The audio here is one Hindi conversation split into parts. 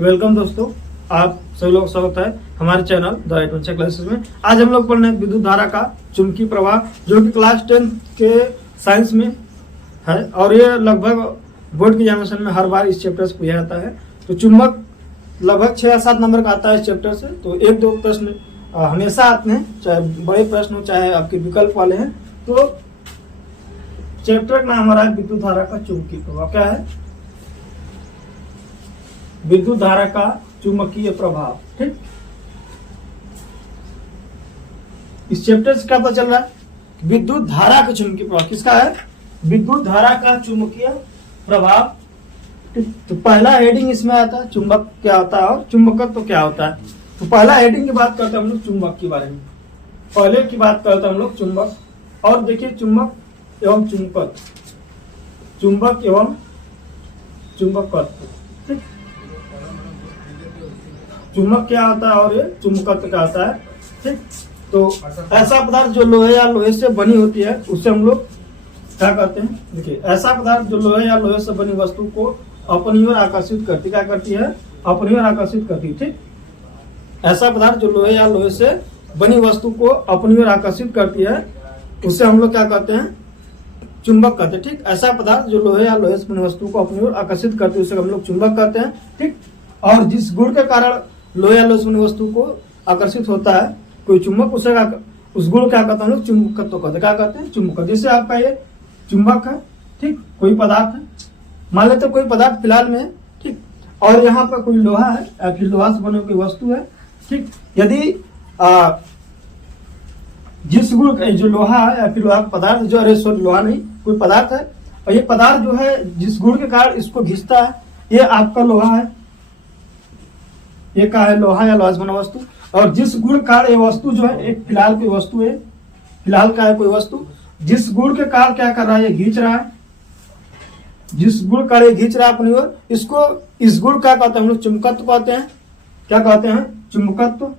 वेलकम दोस्तों, आप सभी लोग स्वागत है हमारे चैनल द एडवेंचर क्लासेस में। आज हम लोग पढ़ रहे हैं विद्युत धारा का चुंबकीय प्रवाह, जो कि क्लास 10 के साइंस में है और ये लगभग बोर्ड की एग्जामिनेशन में हर बार इस चैप्टर से पूछा जाता है। तो चुंबक लगभग 6 या 7 नंबर का आता है इस चैप्टर से। तो 1-2 प्रश्न हमेशा आते हैं, चाहे बड़े प्रश्न हो चाहे आपके विकल्प वाले हैं। तो चैप्टर का नाम हमारा विद्युत धारा का चुंबकीय प्रभाव। क्या है? विद्युत धारा का चुंबकीय प्रभाव। ठीक, इस चैप्टर से क्या पता चल रहा है? विद्युत धारा का चुंबकीय प्रभाव किसका है? विद्युत धारा का चुंबकीय प्रभाव। तो पहला हेडिंग इसमें आता है चुंबक क्या होता है और चुंबकत्व तो क्या होता है। तो पहला हेडिंग की बात करते हैं हम लोग चुंबक के बारे में। पहले की बात करते हैं हम लोग चुंबक। और देखिए चुंबक एवं चुंबकत्व, चुंबक एवं चुंबकत्व। ठीक, चुंबक क्या होता है और ये चुंबकत्व क्या होता है। ठीक, तो ऐसा पदार्थ जो लोहे या लोहे से बनी होती है उसे हम लोग क्या करते हैं? देखिए, ऐसा पदार्थ जो लोहे या लोहे से बनी वस्तु को अपनी ओर आकर्षित करती, क्या करती है? अपनी ओर आकर्षित करती। ठीक, ऐसा पदार्थ जो लोहे या लोहे से बनी वस्तु को अपनी ओर आकर्षित करती है उसे हम लोग क्या कहते हैं? चुंबक कहते हैं। ठीक, ऐसा पदार्थ जो लोहे या लोहे से बनी वस्तु को अपनी ओर आकर्षित करती है उसे हम लोग चुंबक कहते हैं। ठीक, और जिस गुण के कारण लोहे या लोहे से बनी वस्तु को आकर्षित होता है कोई चुंबक, उसे उस गुण क्या कहते हैं हम लोग? चुंबकत्व कहते हैं। क्या कहते हैं? चुंबक। जैसे आपका ये चुंबक है, ठीक, कोई पदार्थ है, मान लेते कोई पदार्थ फिलहाल में है, ठीक, और यहाँ पर कोई लोहा है या फिर लोहा से बनी कोई वस्तु है। ठीक, यदि जिस गुण जो लोहा है या फिर लोहा पदार्थ जो, अरे सॉरी लोहा नहीं, कोई पदार्थ है और ये पदार्थ जो है जिस गुण के कारण इसको घिसता है, ये आपका लोहा है, ये क्या है? लोहा या लोहा से बना वस्तु। और जिस गुण कारण ये वस्तु जो है एक फिलहाल कोई वस्तु है, फिलहाल का है कोई वस्तु, जिस गुण के कारण क्या कर रहा है? ये खींच रहा है, जिस गुण कारण ये खींच रहा है अपनी ओर, इसको इस गुण क्या कहते हैं हम लोग? चुंबकत्व कहते हैं। क्या कहते हैं? चुंबकत्व।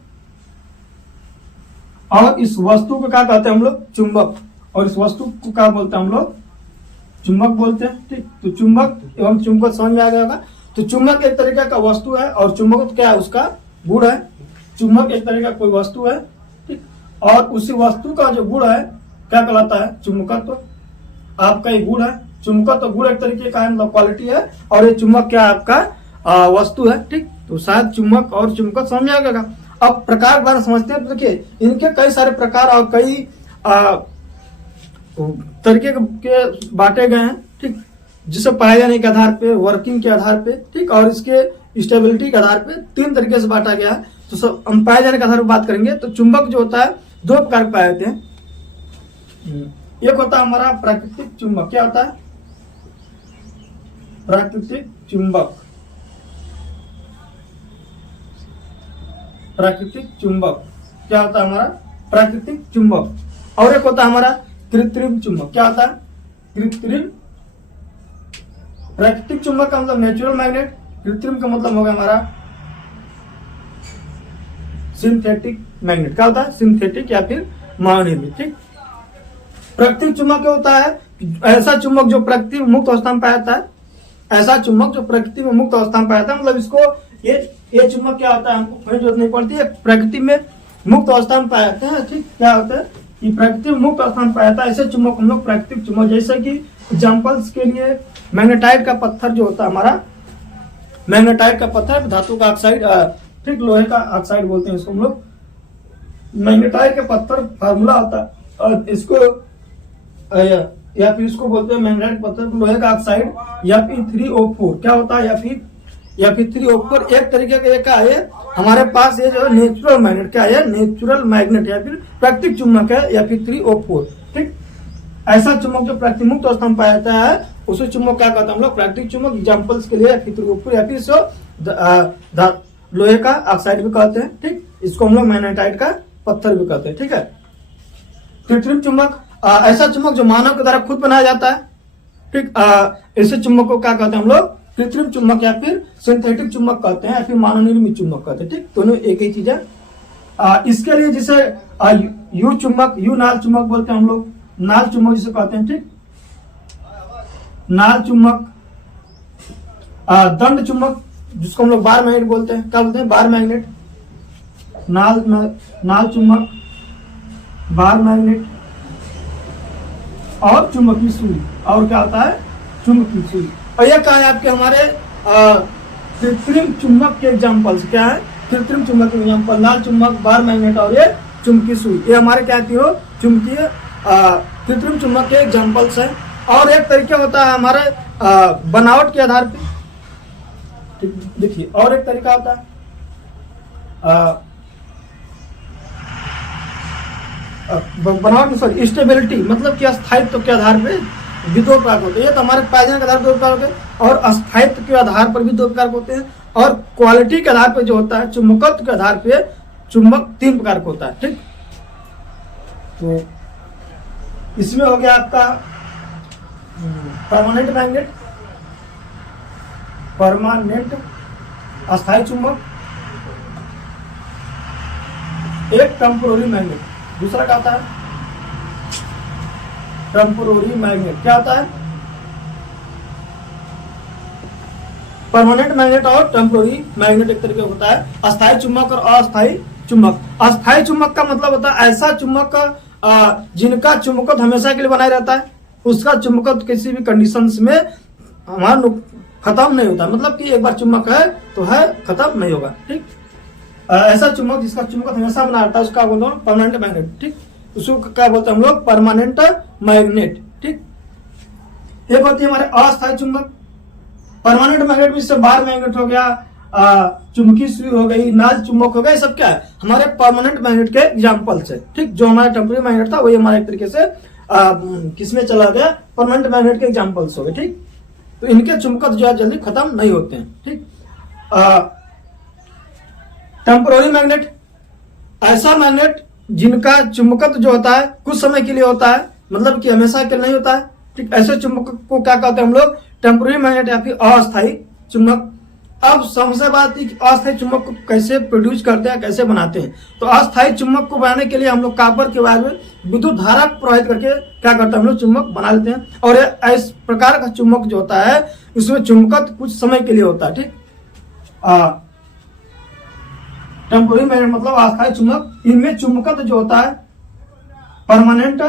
और इस वस्तु को क्या कहते हैं हम लोग? चुंबक। और इस वस्तु को क्या बोलते हैं हम लोग? चुंबक बोलते हैं। ठीक, तो चुंबक एवं चुंबक समझ में आ गया होगा। तो चुंबक एक तरीके का वस्तु है और चुंबक क्या है? उसका गुण है। चुंबक एक तरीके का कोई वस्तु है, ठीक, और उसी वस्तु का जो गुण है क्या कहलाता है? चुंबकत्व। आपका ये गुण है चुंबकत्व। गुण एक तरीके का मतलब क्वालिटी है और ये चुंबक क्या है? आपका वस्तु है। ठीक, तो शायद चुंबक और चुंबकत्व समझ में आ गया। अब प्रकार के बारे में समझते हैं। तो देखिए, इनके कई सारे प्रकार और कई तरीके के बांटे गए हैं। ठीक, जिसे पाए जाने के आधार पे, वर्किंग के आधार पे, ठीक, और इसके स्टेबिलिटी के आधार पे 3 तरीके से बांटा गया है। तो सब हम पाए जाने के आधार पर बात करेंगे। तो चुंबक जो होता है 2 प्रकार के पाए जाते हैं। एक होता है हमारा प्राकृतिक चुंबक। क्या होता है? प्राकृतिक चुंबक। प्राकृतिक चुंबक क्या होता है? हमारा प्राकृतिक चुंबक। और एक होता है हमारा कृत्रिम चुंबक। क्या होता है? कृत्रिम। प्राकृतिक चुंबक का मतलब नेचुरल मैग्नेट, कृत्रिम का मतलब होगा हमारा सिंथेटिक मैग्नेट। क्या होता है? सिंथेटिक या फिर मानवनिर्मित। ठीक, प्राकृतिक चुंबक क्या होता है? ऐसा चुंबक जो प्रकृति में मुक्त अवस्था में पाया जाता है। ऐसा चुंबक जो प्रकृति में मुक्त अवस्था में पाया जाता है, मतलब इसको ये चुंबक क्या होता है? हमको कोई जरूरत नहीं पड़ती है, प्रकृति में मुक्त अवस्था में पाया जाते हैं। ठीक, क्या होता है? कि प्रकृति में मुक्त अवस्था में पाया जाता है, ऐसे चुंबक हम लोग प्राकृतिक चुंबक। जैसे कि एग्जाम्पल्स के लिए मैग्नेटाइट का पत्थर जो होता है हमारा, मैग्नेटाइट का पत्थर, धातु का ऑक्साइड, ठीक, लोहे का ऑक्साइड बोलते हैं इसको हम लोग। मैग्नेटाइट के पत्थर फार्मूला होता है और इसको या फिर इसको बोलते हैं मैग्नेटाइट पत्थर को लोहे का ऑक्साइड या फिर 3O4। क्या होता है? या फिर 3O4 एक तरीके का एक है हमारे पास। ये जो है नेचुरल मैग्नेट, क्या है? नेचुरल मैग्नेट या फिर प्राकृतिक चुंबक है, या फिर 3O4। ठीक, ऐसा चुंबक जो प्राकृतिक मुक्त अवस्था में पाया जाता है उसे चुंबक क्या कहते हैं हम लोग? प्राकृतिक चुंबक। एग्जाम्पल्स के लिए 3O4 या फिर इसको लोहे का ऑक्साइड भी कहते हैं। ठीक, इसको हम लोग मैग्नेटाइट का पत्थर भी कहते हैं। ठीक है। कृत्रिम चुंबक ऐसा चुंबक जो मानव के द्वारा खुद बनाया जाता है। ठीक, ऐसे चुंबक को क्या कहते हैं हम लोग? कृत्रिम चुंबक या फिर सिंथेटिक चुंबक कहते हैं या फिर मानव निर्मित चुंबक कहते हैं। ठीक, दोनों एक ही चीज है। इसके लिए जिसे यू चुंबक, यू नाल चुंबक बोलते हैं हम लोग, नाल चुंबक जिसे कहते हैं। ठीक, नाल चुंबक, दंड चुंबक जिसको हम लोग बार मैग्नेट बोलते हैं। क्या बोलते हैं? बार मैग्नेट, नाल चुंबक, बार मैग्नेट और चुंबकीय सुई। और क्या होता है? चुंबकीय सुई। और यह क्या है आपके हमारे कृत्रिम चुंबक के एग्जाम्पल्स। क्या है? कृत्रिम चुंबक के एग्जाम्पल, नाल चुंबक, बार मैग्नेट और ये चुंबकीय सुई। ये हमारे क्या थी? हो चुंबकीय कृत्रिम चुंबक के एग्जाम्पल्स है। और एक तरीका होता है हमारे बनावट के आधार पे। देखिए, और एक तरीका होता है बनावट, सॉरी, स्टेबिलिटी, मतलब कि स्थायित्व के आधार पे विद्युत प्रकार होते हैं। ये तो हमारे पायदान के आधार पर प्रकार होते हैं, और अस्थायित्व के आधार पर भी दो प्रकार होते हैं, और क्वालिटी के आधार पर जो होता है चुंबकत्व के आधार पे चुंबक 3 प्रकार का होता है। ठीक, तो इसमें हो गया आपका परमानेंट मैग्नेट, परमानेंट अस्थायी चुंबक, एक टेम्पोररी मैग्नेट, दूसरा क्या होता है? Temporary magnet. क्या होता है? परमानेंट मैग्नेट और टेम्पोररी मैग्नेट एक तरीके होता है अस्थायी चुंबक और अस्थायी चुंबक। अस्थायी चुंबक का मतलब होता है ऐसा चुंबक जिनका चुंबकत्व हमेशा के लिए बनाए रहता है, उसका चुंबकत्व किसी भी कंडीशंस में हमारा खत्म नहीं होता। मतलब कि एक बार चुंबक है तो है, खत्म नहीं होगा। ठीक, ऐसा चुंबक जिसका चुंबकत्व हमेशा बना रहता है उसका बोलते हैं परमानेंट मैग्नेट। ठीक, उसको क्या बोलते हैं हम लोग? Permanent magnet. ठीक, एक होती है हमारे अस्थायी चुंबक। परमानेंट मैग्नेट में से बार मैग्नेट हो गया, चुंबकीय सुई हो गई, नाल चुंबक हो गया, ये सब क्या है? हमारे परमानेंट मैग्नेट के एग्जाम्पल्स है। ठीक, जो हमारा टेम्पोररी मैग्नेट था वही हमारे एक तरीके से किसमें चला गया? परमानेंट मैग्नेट के एग्जाम्पल्स हो गए। ठीक, तो इनके चुंबकत्व जो है जल्दी खत्म नहीं होते हैं। ठीक, टेम्पोररी मैग्नेट, ऐसा मैग्नेट जिनका चुंबकत्व जो होता है कुछ समय के लिए होता है, मतलब कि हमेशा के लिए नहीं होता है। ठीक, ऐसे चुंबक को क्या कहते हैं हम लोग? टेम्पोररी मैग्नेट या फिर अस्थायी चुंबक। अब समस्या बात है कि अस्थायी चुंबक को कैसे प्रोड्यूस करते हैं, कैसे बनाते हैं। तो अस्थायी चुंबक को बनाने के लिए हम लोग कॉपर के वायर में विद्युत धारा प्रवाहित करके क्या करते हैं हम लोग? चुंबक बना लेते हैं। और इस प्रकार का चुंबक जो होता है उसमें चुंबकत्व कुछ समय के लिए होता है। ठीक, टेम्पोररी मैग्नेट मतलब अस्थायी चुंबक, इनमें चुंबकत्व जो होता है परमानेंट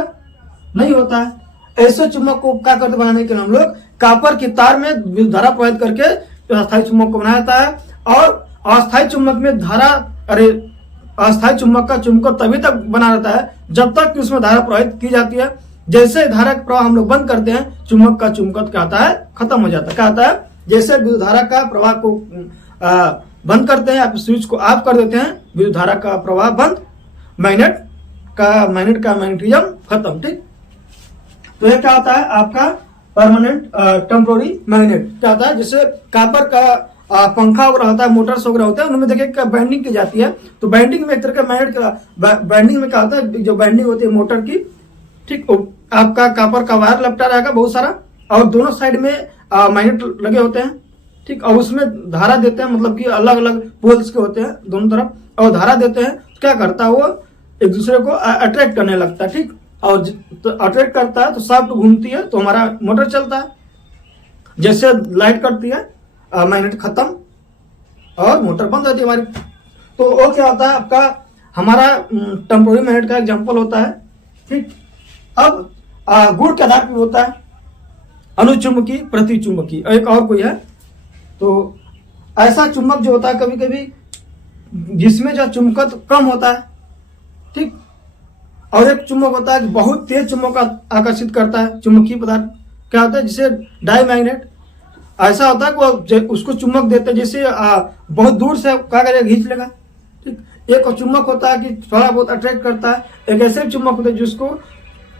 नहीं होता है। ऐसे चुंबक को क्या करते बनाने के लिए हम लोग कॉपर की तार में विद्युत धारा प्रवाहित करके अस्थायी चुंबक को बनाया जाता है। और अस्थायी चुंबक में धारा, अस्थायी चुंबक का चुंबक तभी तक बना रहता है जब तक कि उसमें धारा प्रवाहित की जाती है। जैसे धारा का प्रवाह हम लोग बंद करते हैं, चुंबक का चुंबकत्व क्या आता है? खत्म हो जाता है। क्या आता है? जैसे विद्युत धारा का प्रवाह को बंद करते हैं, आप स्विच को ऑफ कर देते हैं, विद्युत धारा का प्रवाह बंद, मैग्नेट का मैग्नेटिज्म खत्म। ठीक, तो ये क्या होता है आपका परमानेंट टेम्पोररी मैग्नेट। क्या होता है? जैसे कॉपर का पंखा वगैरह होता है, मोटर्स वगैरह होते हैं, उनमें देखिए बाइंडिंग की जाती है। तो बाइंडिंग में एक तरह का मैग्नेट का बाइंडिंग में क्या होता है? जो बाइंडिंग होती है मोटर की, ठीक, आपका कॉपर का वायर लपटा रहेगा बहुत सारा, और दोनों साइड में मैग्नेट लगे होते हैं। ठीक, और उसमें धारा देते हैं, मतलब कि अलग अलग पोल्स के होते हैं दोनों तरफ, और धारा देते हैं। तो क्या करता है वो? एक दूसरे को अट्रैक्ट करने लगता है। ठीक, और तो अट्रैक्ट करता है तो शाफ्ट घूमती है तो हमारा मोटर चलता है। जैसे लाइट कटती है, मैग्नेट खत्म और मोटर बंद होती है हमारी। तो वो क्या होता है आपका? हमारा टेम्पोररी मैग्नेट का एग्जांपल होता है। ठीक, अब गुण के आधार पर होता है अनुचुंबकी, प्रतिचुंबकी, एक और कोई है। तो ऐसा चुंबक जो होता है कभी कभी जिसमें जो चुंबकत्व कम होता है। ठीक, और एक चुंबक होता है कि बहुत तेज चुंबक आकर्षित करता है चुंबकीय पदार्थ। क्या होता है? जिसे डाई मैग्नेट, ऐसा होता है कि उसको चुंबक देते हैं, जैसे बहुत दूर से क्या करेगा? खींच लेगा। ठीक, एक चुंबक होता है कि थोड़ा बहुत अट्रैक्ट करता है, एक ऐसे चुंबक होता है जिसको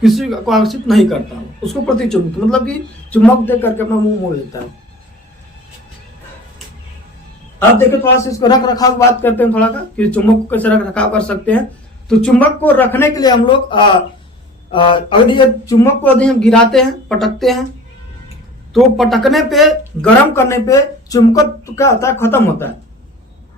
किसी को आकर्षित नहीं करता, उसको प्रतिचुंबक, मतलब कि चुंबक दे करके अपना मुंह मोड़ लेता है। अब देखिए थोड़ा सा इसको रख रखाव बात करते हैं थोड़ा का, कि चुंबक को कैसे रख रखाव कर सकते हैं। तो चुंबक को रखने के लिए हम लोग अगर ये चुंबक को यदि हम गिराते हैं, पटकते हैं, तो पटकने पे, गर्म करने पे चुंबकत्व क्या होता है? खत्म होता है।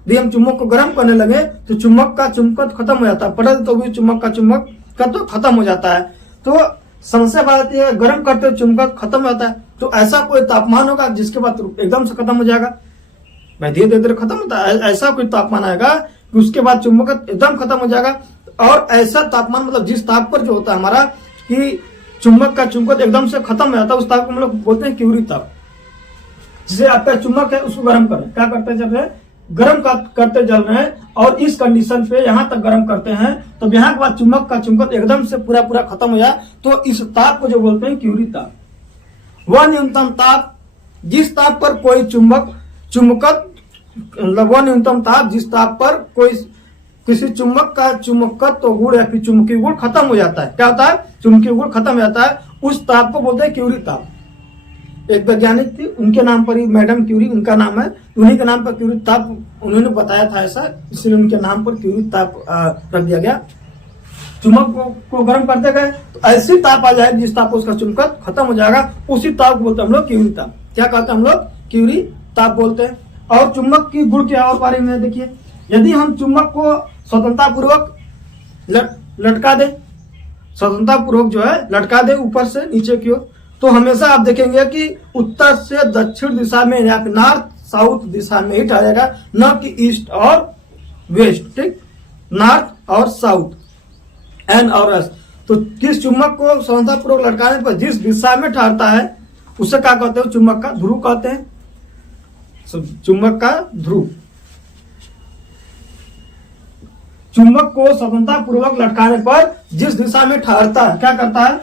यदि हम चुंबक को गर्म करने लगे तो चुंबक का चुंबकत्व खत्म हो जाता है, पटक तो भी चुंबक का चुंबकत्व खत्म हो जाता है। तो समस्या बात यह है, गर्म करते हुए चुंबकत्व खत्म हो जाता है। तो ऐसा कोई तापमान होगा जिसके बाद एकदम से खत्म हो जाएगा? भाई धीरे धीरे खत्म होता है। ऐसा कोई तापमान आएगा कि उसके बाद चुंबकत्व एकदम खत्म हो जाएगा। और ऐसा तापमान मतलब जिस ताप पर जो होता है हमारा कि चुंबक का चुंबकत्व एकदम से खत्म हो जाता है, उस ताप को हम लोग बोलते हैं क्यूरी ताप। जिसे आपका चुंबक है उसको गर्म करें, क्या करते हैं, जब गर्म करते जल रहे हैं और इस कंडीशन पे यहां तक गर्म करते हैं, तो यहाँ के बाद चुंबक का चुंबकत्व एकदम से पूरा खत्म हो जाए, तो इस ताप को जो बोलते हैं क्यूरी ताप। वह न्यूनतम ताप जिस ताप पर कोई चुंबकत्व मतलब वह न्यूनतम ताप जिस ताप पर कोई किसी चुंबक का चुंबकत्व गुण या फिर चुंबकीय गुण खत्म हो जाता है, क्या होता है, चुंबकीय गुण खत्म हो जाता है, उस ताप को बोलते हैं क्यूरी ताप। एक वैज्ञानिक थी, उनके नाम पर ही मैडम क्यूरी उनका नाम है, उन्हीं के नाम पर क्यूरी ताप उन्होंने बताया था ऐसा, इसलिए उनके नाम पर क्यूरी ताप रख दिया गया। चुंबक को गर्म करते गए तो ऐसी ताप आ जाएगी जिस ताप उसका चुंबकत्व खत्म हो जाएगा, उसी ताप को बोलते हैं हम लोग क्यूरी ताप। क्या कहते हैं हम लोग, क्यूरी ताप बोलते हैं। और चुंबक की गुण के और बारे में देखिए, यदि हम चुंबक को स्वतंत्रता पूर्वक लटका दे, स्वतंत्रता पूर्वक जो है लटका दे ऊपर से नीचे की ओर, तो हमेशा आप देखेंगे कि उत्तर से दक्षिण दिशा में या नॉर्थ साउथ दिशा में ही ठहरेगा, न कि ईस्ट और वेस्ट। ठीक, नॉर्थ और साउथ, एन और एस। तो किस चुंबक को स्वतंत्रता पूर्वक लटकाने पर जिस दिशा में ठहरता है उसे क्या कहते हैं, चुंबक का ध्रुव कहते हैं। चुंबक का ध्रुव। चुंबक को स्वतंत्रता पूर्वक लटकाने पर जिस दिशा में ठहरता है, क्या करता है,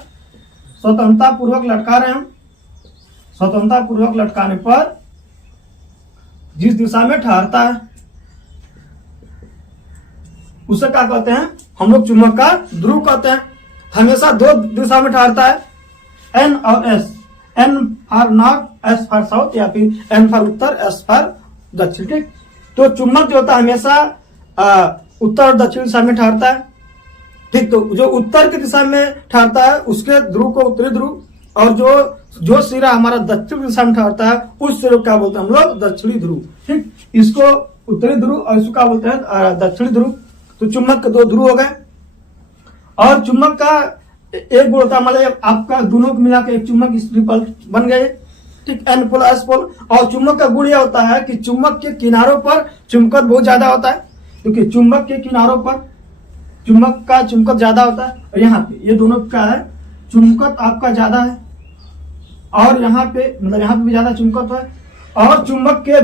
स्वतंत्रता पूर्वक लटका रहे हैं हम, स्वतंत्रता पूर्वक लटकाने पर जिस दिशा में ठहरता है उसे क्या कहते हैं हम लोग, चुंबक का ध्रुव कहते हैं। हमेशा दो दिशा में ठहरता है, एन और S, N for north, S for south, या फिर एन फॉर उत्तर, एस फॉर दक्षिण। ठीक, तो चुंबक जो होता है हमेशा उत्तर और दक्षिण दिशा में ठहरता है। ठीक, तो जो उत्तर की दिशा में ठहरता है उसके ध्रुव को उत्तरी ध्रुव, और जो सिरा हमारा दक्षिण दिशा में ठहरता है उस सिरे को क्या बोलते हैं हम लोग, दक्षिणी ध्रुव। ठीक, इसको उत्तरी ध्रुव और इसको क्या बोलते हैं, दक्षिणी ध्रुव। तो चुंबक के दो ध्रुव हो गए। और चुंबक का एक गुण होता है, मतलब आपका दोनों को मिला के एक चुंबक इस रिपल बन गए। ठीक, एन पोल एस पोल। और चुंबक का गुण यह होता है कि चुंबक के किनारों पर चुंबकत्व बहुत ज्यादा होता है, क्योंकि चुंबक के किनारों पर चुंबक का चुंबकत्व ज्यादा होता है। और यहाँ पे ये दोनों क्या है, चुंबकत्व आपका ज्यादा है, और यहाँ पे मतलब यहाँ पे भी ज्यादा चुंबकत्व है। और चुंबक के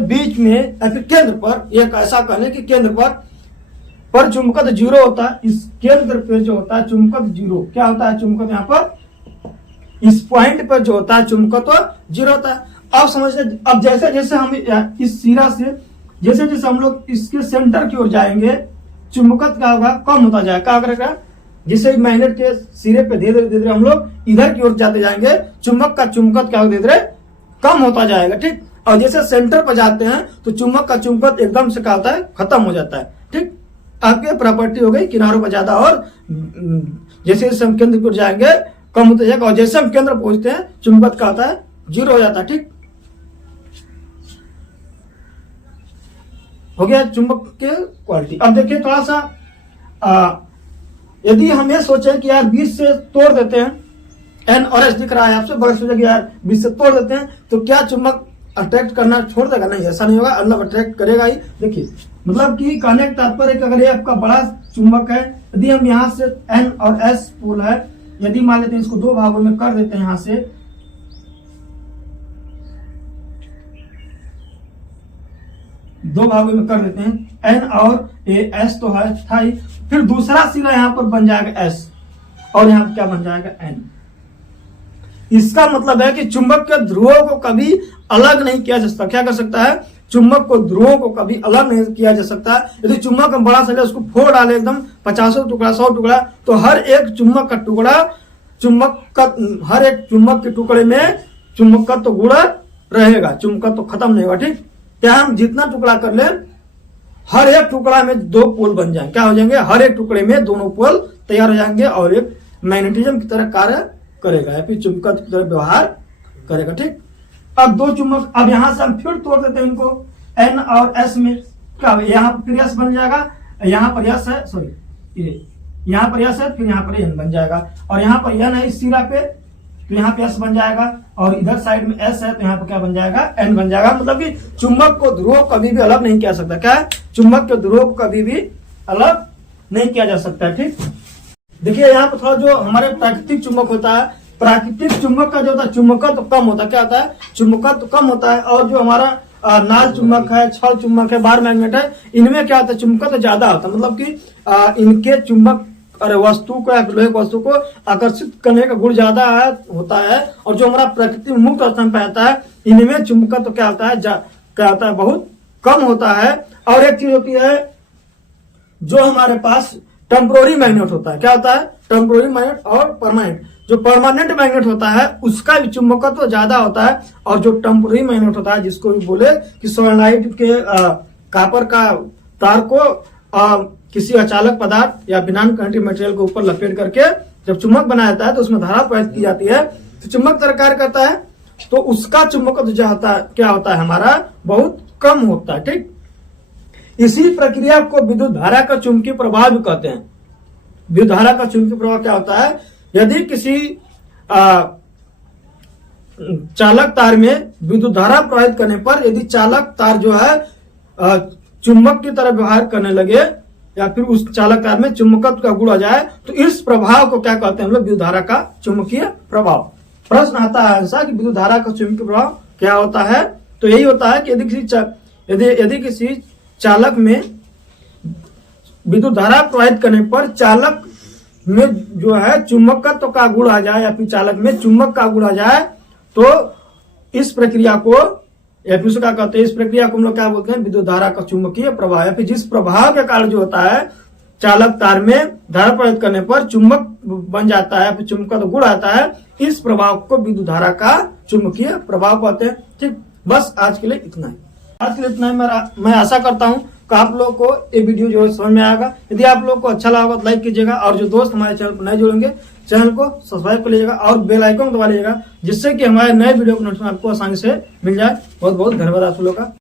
बीच में या फिर केंद्र पर, एक ऐसा कहने कि केंद्र पर चुंबकत्व जीरो होता है। इस केंद्र पे जो होता है चुंबकत्व जीरो, क्या होता है, चुंबकत्व यहाँ पर इस पॉइंट पर जो होता है चुंबकत्व जीरो होता है। अब समझते, अब जैसे जैसे हम इस सिरा से जैसे जैसे हम लोग इसके सेंटर की ओर जाएंगे, चुंबकत्व क्या होगा, कम होता जाएगा। क्या करेगा, जिसे मैग्नेट के सिरे पे धीरे धीरे हम लोग इधर की ओर जाते जाएंगे, चुंबक का चुंबकत्व क्या धीरे धीरे कम होता जाएगा। ठीक, और जैसे सेंटर पर जाते हैं तो चुंबक का चुंबकत्व एकदम से क्या होता है, खत्म हो जाता है। ठीक, आपके प्रॉपर्टी हो गई किनारों पर ज्यादा, और जैसे जैसे हम केंद्र की ओर जाएंगे कम होता जाएगा, और जैसे हम केंद्र पहुंचते हैं चुंबकत्व क्या होता है, जीरो हो जाता है। ठीक, हो गया चुंबक के क्वालिटी। अब देखिए थोड़ा सा, यदि हम ये सोचे कि यार बीच से तोड़ देते हैं, एन और एस दिख रहा है आपसे, बगल सोचे कि यार बीच से तोड़ देते हैं तो क्या चुंबक अट्रैक्ट करना छोड़ देगा, नहीं ऐसा नहीं होगा, मतलब अट्रैक्ट करेगा ही। देखिए मतलब कि कहने का तात्पर्य कि अगर ये आपका बड़ा चुंबक है, यदि हम यहाँ से एन और एस पोल है, यदि मान लेते हैं इसको दो भागों में कर देते हैं, यहाँ से दो भागों में कर देते हैं, एन और एस तो है था ही, फिर दूसरा सिरा यहाँ पर बन जाएगा एस, और यहाँ क्या बन जाएगा एन। इसका मतलब है कि चुंबक के ध्रुवों को कभी अलग नहीं किया जा सकता। क्या कर सकता है, चुंबक को ध्रुवों को कभी अलग नहीं किया जा सकता। यदि चुंबक हम बड़ा सा उसको फोड़ डाले एकदम 50 टुकड़ा 100 टुकड़ा, तो हर एक चुंबक का टुकड़ा हर एक चुंबक के टुकड़े में चुंबक का तो गुण रहेगा, चुंबक तो खत्म नहीं होगा। ठीक, क्या हम जितना टुकड़ा कर ले, हर एक टुकड़ा में दो पोल बन जाएंगे, क्या हो जाएंगे, हर एक टुकड़े में दोनों पोल तैयार हो जाएंगे, और एक मैग्नेटिज्म की तरह कार्य करेगा, या फिर चुंबकत्व की तरह व्यवहार करेगा। ठीक, अब दो चुंबक, अब यहां से हम फिर तोड़ देते हैं इनको, एन और एस में क्या, यहाँ पर एस बन जाएगा, यहाँ पर एस है, सॉरी यहाँ पर एस है, फिर यहाँ पर एन बन जाएगा, और यहाँ पर एन है इस सिरा पे, तो यहाँ पे एस बन जाएगा, और इधर साइड में S है तो यहाँ पे क्या बन जाएगा, N बन जाएगा। मतलब कि चुंबक को ध्रुव कभी भी अलग नहीं किया सकता। क्या है, चुंबक के ध्रुव को कभी भी अलग नहीं किया जा सकता। ठीक, देखिए यहाँ पे थोड़ा जो हमारे प्राकृतिक चुंबक होता है, प्राकृतिक चुंबक का जो होता है चुंबकत्व तो कम होता है। क्या होता है, चुंबकत्व तो कम होता है। और जो हमारा नाल चुंबक है, छड़ चुंबक है, बार मैग्नेट है, इनमें क्या होता है, चुंबकत्व तो ज्यादा होता है। मतलब कि इनके चुंबक वस्तु को या लोहे वस्तु को आकर्षित करने का गुण ज्यादा होता है। और जो हमारा प्रकृति मुक्त अवस्था में पाता है, इनमें चुंबकत्व तो क्या होता है, क्या होता है, बहुत कम होता है। और एक चीज होती है जो हमारे पास टेम्पोररी मैग्नेट होता है। क्या होता है, टेम्पोररी मैग्नेट और परमानेंट। जो परमानेंट मैग्नेट होता है उसका भी चुंबकत्व तो ज्यादा होता है। और जो टेम्पोररी मैग्नेट होता है, जिसको भी बोले कि सोलेनोइड के कॉपर का तार को किसी अचालक पदार्थ या बिना कंडक्टिव मटेरियल के ऊपर लपेट करके जब चुंबक बनाया जाता है तो उसमें धारा प्रवाहित की जाती है, तो चुंबक तरह कार्य करता है, तो उसका चुंबकत्व जो होता है, क्या होता है, हमारा बहुत कम होता है। ठीक, इसी प्रक्रिया को विद्युत धारा का चुंबकीय प्रभाव भी कहते हैं। विद्युत धारा का चुंबकीय प्रभाव क्या होता है, यदि किसी चालक तार में विद्युत धारा प्रवाहित करने पर यदि चालक तार जो है चुंबक की तरह व्यवहार करने लगे या फिर उस चालक तार में चुंबकत्व का गुण आ जाए, तो इस प्रभाव को क्या कहते हैं हम लोग, विद्युत धारा का चुंबकीय प्रभाव। प्रश्न आता है ऐसा कि विद्युत धारा का चुंबकीय प्रभाव क्या होता है, तो यही होता है कि यदि किसी चालक में विद्युत धारा प्रवाहित करने पर चालक में जो है चुंबकत्व का गुण आ जाए या फिर चालक में चुंबक का गुण आ जाए, तो इस प्रक्रिया को या फिर क्या कहते हैं, इस प्रक्रिया को हम लोग क्या बोलते हैं, विद्युत धारा का चुंबकीय प्रभाव। या फिर जिस प्रभाव के कारण जो होता है चालक तार में धारा प्रवाहित करने पर चुंबक बन जाता है, फिर चुंबक का गुण आता है, इस प्रभाव को विद्युत धारा का चुंबकीय प्रभाव कहते हैं। ठीक, बस आज के लिए इतना ही। आज के लिए इतना ही। मैं आशा करता हूँ कि आप लोगों को ये वीडियो जो है समझ में आएगा। यदि आप लोगों को अच्छा लगा तो लाइक कीजिएगा, और जो दोस्त हमारे चैनल पर नए जुड़ेंगे चैनल को सब्सक्राइब कर लीजिएगा और बेल आइकन दबा लीजिएगा, जिससे कि हमारे नए वीडियो को नोटिफिकेशन आपको आसानी से मिल जाए। बहुत बहुत धन्यवाद आप लोगों का।